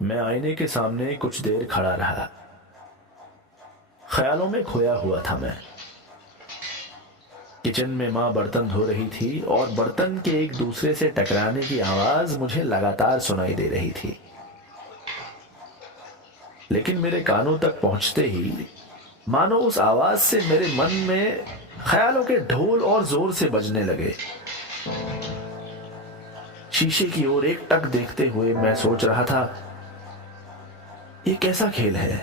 मैं आईने के सामने कुछ देर खड़ा रहा। ख्यालों में खोया हुआ था मैं। किचन में मां बर्तन धो रही थी और बर्तन के एक दूसरे से टकराने की आवाज मुझे लगातार सुनाई दे रही थी। लेकिन मेरे कानों तक पहुंचते ही मानो उस आवाज से मेरे मन में ख्यालों के ढोल और जोर से बजने लगे। शीशे की ओर एक टक देखते हुए मैं सोच रहा था, ये कैसा खेल है?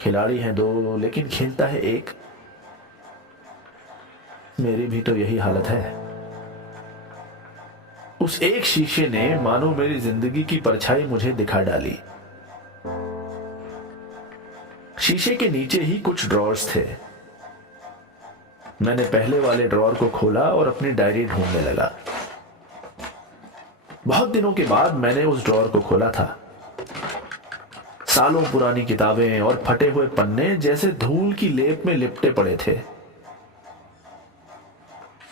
खिलाड़ी हैं दो लेकिन खेलता है एक। मेरी भी तो यही हालत है। उस एक शीशे ने मानो मेरी जिंदगी की परछाई मुझे दिखा डाली। शीशे के नीचे ही कुछ ड्रॉर्स थे। मैंने पहले वाले ड्रॉर को खोला और अपनी डायरी ढूंढने लगा। बहुत दिनों के बाद मैंने उस ड्रॉर को खोला था। सालों पुरानी किताबें और फटे हुए पन्ने जैसे धूल की लेप में लिपटे पड़े थे।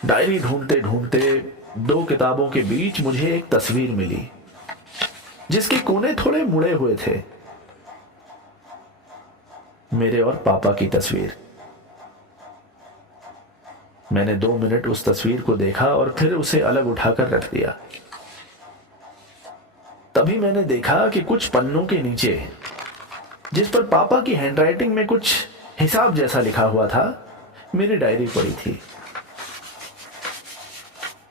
डायरी ढूंढते ढूंढते दो किताबों के बीच मुझे एक तस्वीर मिली जिसके कोने थोड़े मुड़े हुए थे। मेरे और पापा की तस्वीर। मैंने 2 मिनट उस तस्वीर को देखा और फिर उसे अलग उठाकर रख दिया। तभी मैंने देखा कि कुछ पन्नों के नीचे, जिस पर पापा की हैंडराइटिंग में कुछ हिसाब जैसा लिखा हुआ था, मेरी डायरी पड़ी थी।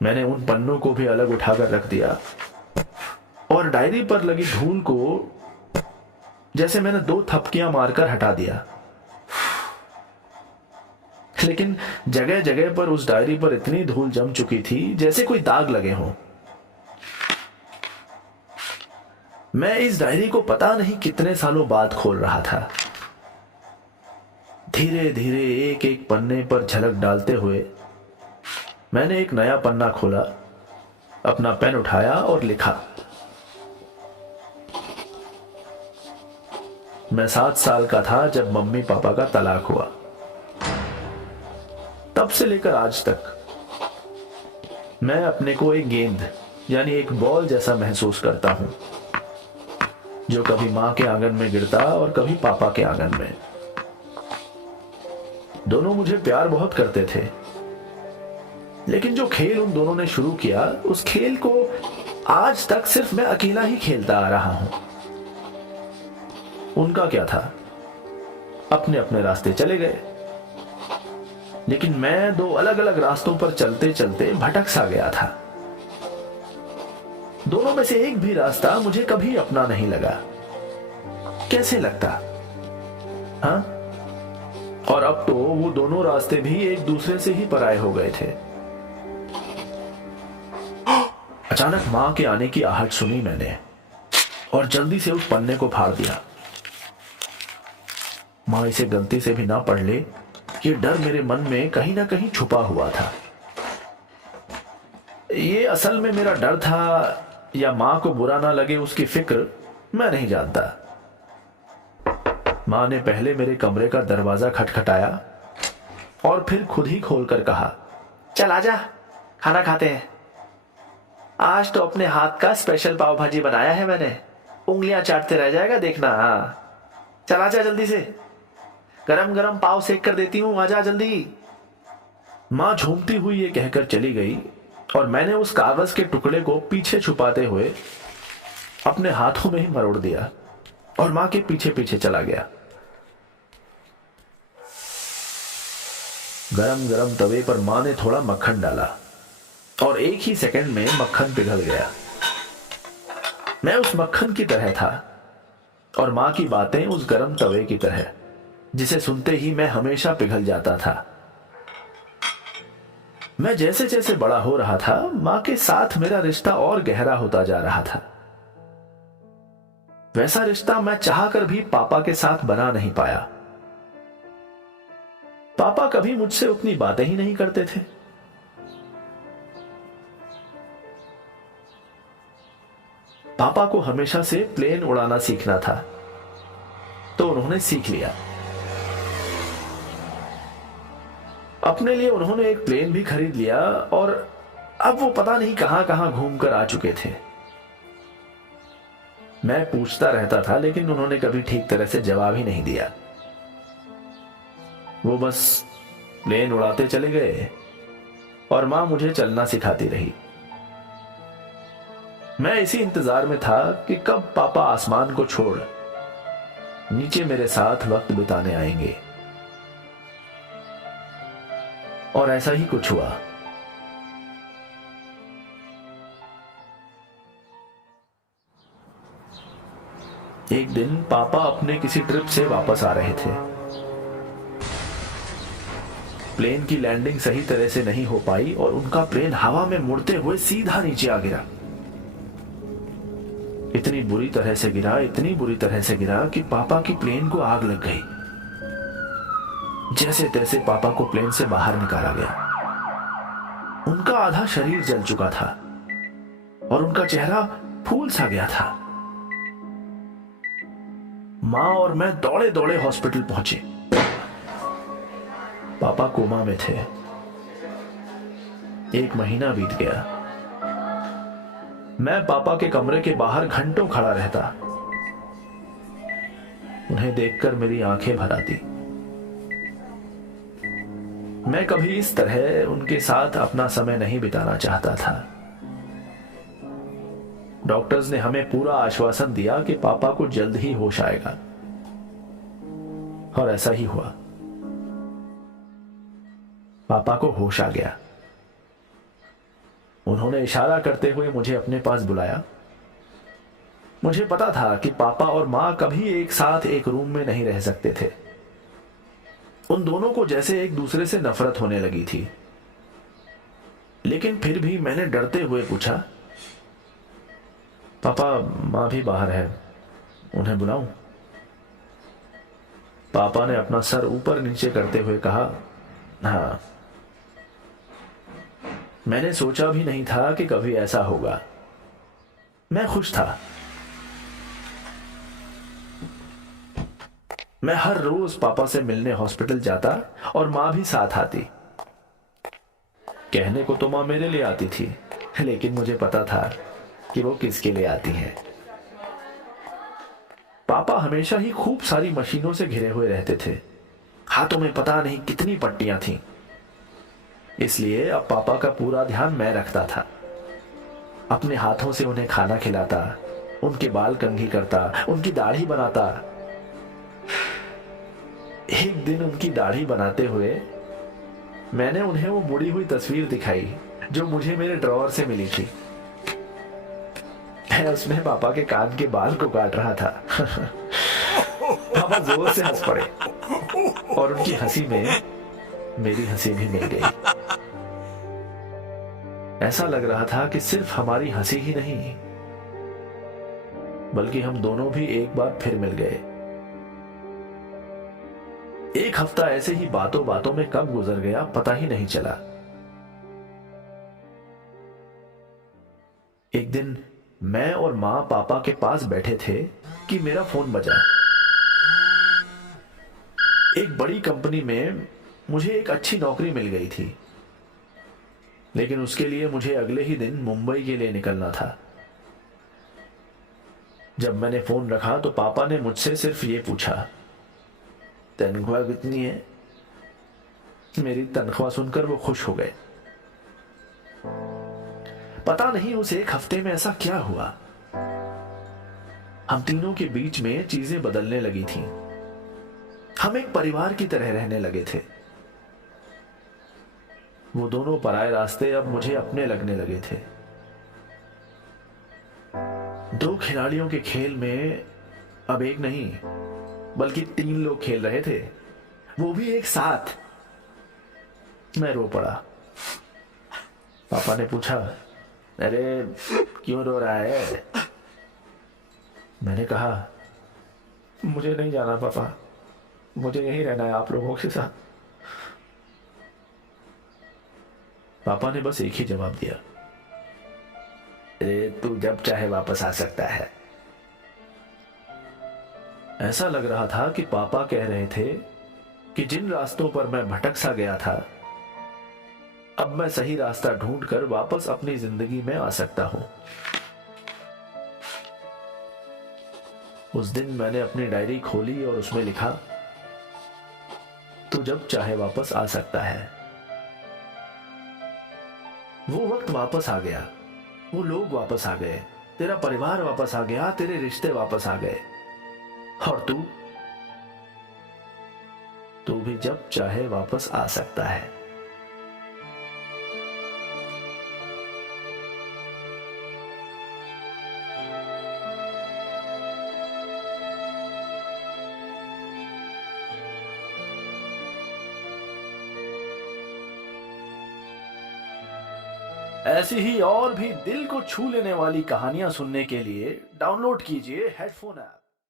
मैंने उन पन्नों को भी अलग उठाकर रख दिया और डायरी पर लगी धूल को जैसे मैंने 2 थपकियां मारकर हटा दिया। लेकिन जगह जगह पर उस डायरी पर इतनी धूल जम चुकी थी जैसे कोई दाग लगे हों। मैं इस डायरी को पता नहीं कितने सालों बाद खोल रहा था। धीरे धीरे एक एक पन्ने पर झलक डालते हुए मैंने एक नया पन्ना खोला, अपना पेन उठाया और लिखा। मैं 7 साल का था जब मम्मी पापा का तलाक हुआ। तब से लेकर आज तक मैं अपने को एक गेंद यानी एक बॉल जैसा महसूस करता हूं, जो कभी मां के आंगन में गिरता और कभी पापा के आंगन में। दोनों मुझे प्यार बहुत करते थे, लेकिन जो खेल उन दोनों ने शुरू किया, उस खेल को आज तक सिर्फ मैं अकेला ही खेलता आ रहा हूं। उनका क्या था, अपने अपने रास्ते चले गए, लेकिन मैं 2 अलग अलग रास्तों पर चलते चलते भटक सा गया था। दोनों में से एक भी रास्ता मुझे कभी अपना नहीं लगा। कैसे लगता? हाँ? और अब तो वो दोनों रास्ते भी एक दूसरे से ही पराये हो गए थे। अचानक मां के आने की आहट सुनी मैंने और जल्दी से उस पन्ने को फाड़ दिया। मां इसे गलती से भी ना पढ़ ले, ये डर मेरे मन में कहीं ना कहीं छुपा हुआ था। ये असल में मेरा डर था या मां को बुरा ना लगे उसकी फिक्र, मैं नहीं जानता। मां ने पहले मेरे कमरे का दरवाजा खटखटाया और फिर खुद ही खोलकर कहा, चल आजा, खाना खाते हैं। आज तो अपने हाथ का स्पेशल पाव भाजी बनाया है मैंने, उंगलियां चाटते रह जाएगा देखना। हाँ, चल आजा जल्दी से, गरम गरम पाव सेक कर देती हूं, आजा जल्दी। मां झूमती हुई ये कहकर चली गई और मैंने उस कागज के टुकड़े को पीछे छुपाते हुए अपने हाथों में ही मरोड़ दिया और मां के पीछे पीछे चला गया। गरम गरम तवे पर मां ने थोड़ा मक्खन डाला और एक ही सेकंड में मक्खन पिघल गया। मैं उस मक्खन की तरह था और मां की बातें उस गरम तवे की तरह, जिसे सुनते ही मैं हमेशा पिघल जाता था। मैं जैसे जैसे बड़ा हो रहा था, मां के साथ मेरा रिश्ता और गहरा होता जा रहा था। वैसा रिश्ता मैं चाहकर भी पापा के साथ बना नहीं पाया। पापा कभी मुझसे उतनी बातें ही नहीं करते थे। पापा को हमेशा से प्लेन उड़ाना सीखना था, तो उन्होंने सीख लिया। अपने लिए उन्होंने एक प्लेन भी खरीद लिया और अब वो पता नहीं कहां कहां घूमकर आ चुके थे। मैं पूछता रहता था, लेकिन उन्होंने कभी ठीक तरह से जवाब ही नहीं दिया। वो बस प्लेन उड़ाते चले गए और मां मुझे चलना सिखाती रही। मैं इसी इंतजार में था कि कब पापा आसमान को छोड़ नीचे मेरे साथ वक्त बिताने आएंगे। और ऐसा ही कुछ हुआ। एक दिन पापा अपने किसी ट्रिप से वापस आ रहे थे। प्लेन की लैंडिंग सही तरह से नहीं हो पाई और उनका प्लेन हवा में मुड़ते हुए सीधा नीचे आ गिरा। इतनी बुरी तरह से गिरा, इतनी बुरी तरह से गिरा कि पापा की प्लेन को आग लग गई। जैसे तैसे पापा को प्लेन से बाहर निकाला गया। उनका आधा शरीर जल चुका था और उनका चेहरा फूल सा गया था। मां और मैं दौड़े दौड़े हॉस्पिटल पहुंचे। पापा कोमा में थे। 1 महीना बीत गया। मैं पापा के कमरे के बाहर घंटों खड़ा रहता। उन्हें देखकर मेरी आंखें भर आती। मैं कभी इस तरह उनके साथ अपना समय नहीं बिताना चाहता था। डॉक्टर्स ने हमें पूरा आश्वासन दिया कि पापा को जल्द ही होश आएगा, और ऐसा ही हुआ। पापा को होश आ गया। उन्होंने इशारा करते हुए मुझे अपने पास बुलाया। मुझे पता था कि पापा और मां कभी एक साथ एक रूम में नहीं रह सकते थे। उन दोनों को जैसे एक दूसरे से नफरत होने लगी थी। लेकिन फिर भी मैंने डरते हुए पूछा, पापा, मां भी बाहर है, उन्हें बुलाऊं? पापा ने अपना सर ऊपर नीचे करते हुए कहा, हाँ। मैंने सोचा भी नहीं था कि कभी ऐसा होगा। मैं खुश था। मैं हर रोज पापा से मिलने हॉस्पिटल जाता और मां भी साथ आती। कहने को तो मां मेरे लिए आती थी, लेकिन मुझे पता था कि वो किसके लिए आती है। पापा हमेशा ही खूब सारी मशीनों से घिरे हुए रहते थे। हाथों में पता नहीं कितनी पट्टियां थीं। इसलिए अब पापा का पूरा ध्यान मैं रखता था। अपने हाथों से उन्हें खाना खिलाता, उनके बाल कंघी करता, उनकी दाढ़ी बनाता। एक दिन उनकी दाढ़ी बनाते हुए मैंने उन्हें वो मुड़ी हुई तस्वीर दिखाई जो मुझे मेरे ड्रॉअर से मिली थी। मैं उसमें पापा के कान के बाल को काट रहा था। पापा जोर से हंस पड़े और उनकी हंसी में मेरी हंसी भी मिल गई। ऐसा लग रहा था कि सिर्फ हमारी हंसी ही नहीं, बल्कि हम दोनों भी एक बार फिर मिल गए। 1 हफ्ता ऐसे ही बातों बातों में कब गुजर गया पता ही नहीं चला। एक दिन मैं और मां पापा के पास बैठे थे कि मेरा फोन बजा। एक बड़ी कंपनी में मुझे एक अच्छी नौकरी मिल गई थी, लेकिन उसके लिए मुझे अगले ही दिन मुंबई के लिए निकलना था। जब मैंने फोन रखा तो पापा ने मुझसे सिर्फ ये पूछा, तनख्वाह कितनी है? मेरी तनख्वाह सुनकर वो खुश हो गए। पता नहीं उस 1 हफ्ते में ऐसा क्या हुआ, हम तीनों के बीच में चीजें बदलने लगी थीं। हम एक परिवार की तरह रहने लगे थे। वो दोनों पराए रास्ते अब मुझे अपने लगने लगे थे। 2 खिलाड़ियों के खेल में अब एक नहीं बल्कि 3 लोग खेल रहे थे, वो भी एक साथ। मैं रो पड़ा। पापा ने पूछा, अरे क्यों रो रहा है? मैंने कहा, मुझे नहीं जाना पापा, मुझे यहीं रहना है आप लोगों के साथ। पापा ने बस एक ही जवाब दिया, अरे तू जब चाहे वापस आ सकता है। ऐसा लग रहा था कि पापा कह रहे थे कि जिन रास्तों पर मैं भटक सा गया था, अब मैं सही रास्ता ढूंढकर वापस अपनी जिंदगी में आ सकता हूं। उस दिन मैंने अपनी डायरी खोली और उसमें लिखा, तू जब चाहे वापस आ सकता है। वो वक्त वापस आ गया, वो लोग वापस आ गए, तेरा परिवार वापस आ गया, तेरे रिश्ते वापस आ गए। और तू भी जब चाहे वापस आ सकता है। ऐसी ही और भी दिल को छू लेने वाली कहानियां सुनने के लिए डाउनलोड कीजिए हेडफोन ऐप।